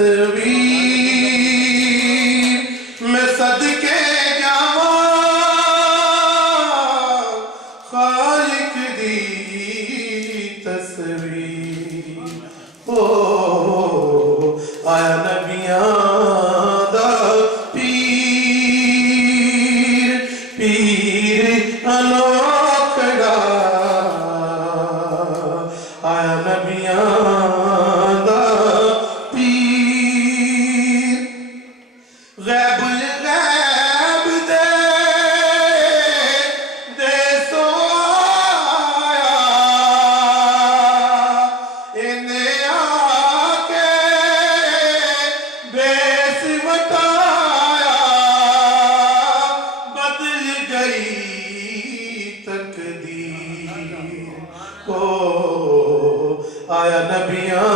तस्वीर मैं सदके जावा खालिक दी तस्वीर। ओ आया नबियां दा पीर, पीर अनोखड़ा आया नबियां दा पीर। गैब गैब दे सो आया इन्हें आके बेस वटाया। बदल गई तकदीर। ओ आया नबियां